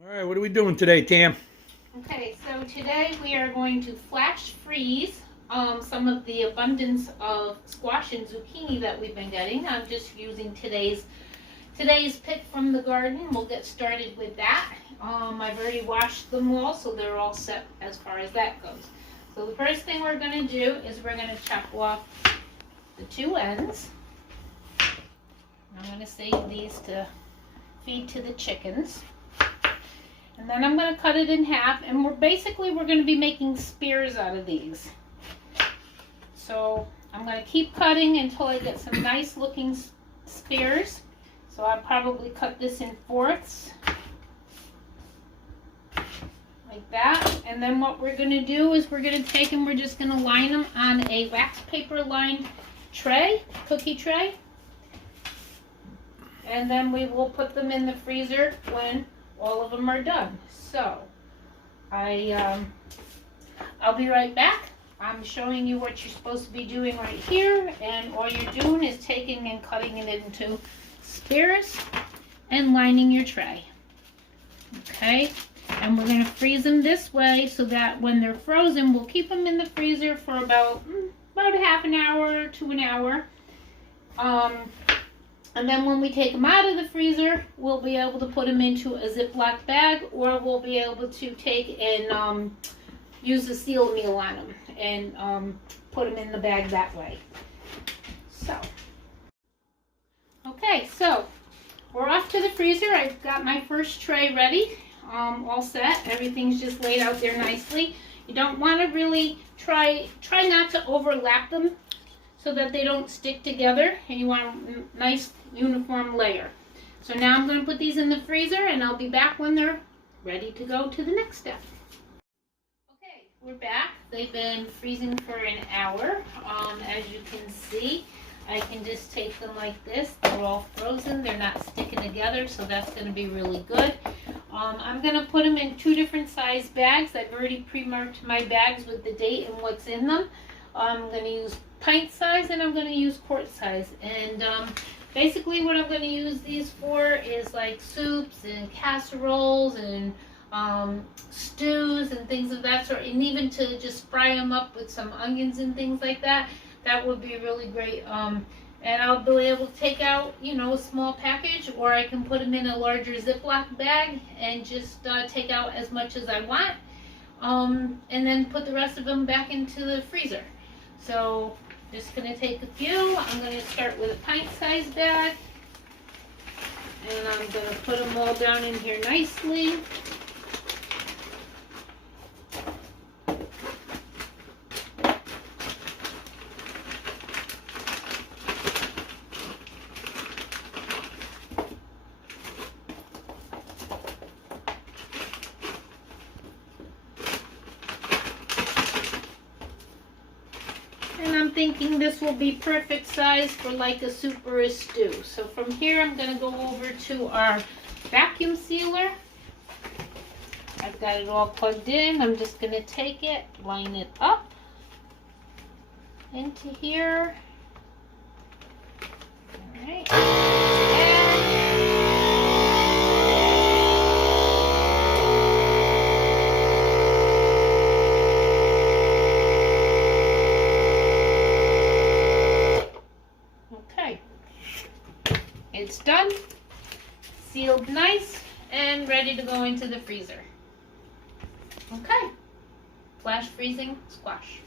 All right, what are we doing today, Tam? Okay, so today we are going to flash freeze some of the abundance of squash and zucchini that we've been getting. I'm just using today's pick from the garden. We'll get started with that. I've already washed them all, so they're all set as far as that goes. So the first thing we're going to do is we're going to chop off the two ends. I'm going to save these to feed to the chickens. And then I'm going to cut it in half, and we're going to be making spears out of these. So I'm going to keep cutting until I get some nice looking spears. So I'll probably cut this in fourths, like that. And then what we're going to do is we're going to take and we're just going to line them on a wax paper lined tray, cookie tray. And then we will put them in the freezer when all of them are done. So I'll be right back. I'm showing you what you're supposed to be doing right here, and all you're doing is taking and cutting it into spears and lining your tray. Okay, and we're going to freeze them this way so that when they're frozen, we'll keep them in the freezer for about a half an hour to an hour. And then when we take them out of the freezer, we'll be able to put them into a Ziploc bag, or we'll be able to take and use the seal meal on them and put them in the bag that way. So, okay, so we're off to the freezer. I've got my first tray ready, all set. Everything's just laid out there nicely. You don't want to really try not to overlap them so that they don't stick together, and you want a nice uniform layer. So now I'm going to put these in the freezer, and I'll be back when they're ready to go to the next step. Okay, we're back. They've been freezing for an hour. As you can see, I can just take them like this. They're all frozen. They're not sticking together, so that's going to be really good. I'm going to put them in two different size bags. I've already pre-marked my bags with the date and what's in them. I'm going to use pint size and I'm going to use quart size. And basically what I'm going to use these for is like soups and casseroles and stews and things of that sort. And even to just fry them up with some onions and things like that. That would be really great. And I'll be able to take out, a small package, or I can put them in a larger Ziploc bag and just take out as much as I want. And then put the rest of them back into the freezer. So just going to take a few. I'm going to start with a pint size bag. And I'm going to put them all down in here nicely. Thinking this will be perfect size for like a soup or a stew. So from here I'm going to go over to our vacuum sealer. I've got it all plugged in. I'm just going to take it, line it up into here. All right. It's done, sealed nice, and ready to go into the freezer. Okay, flash freezing squash.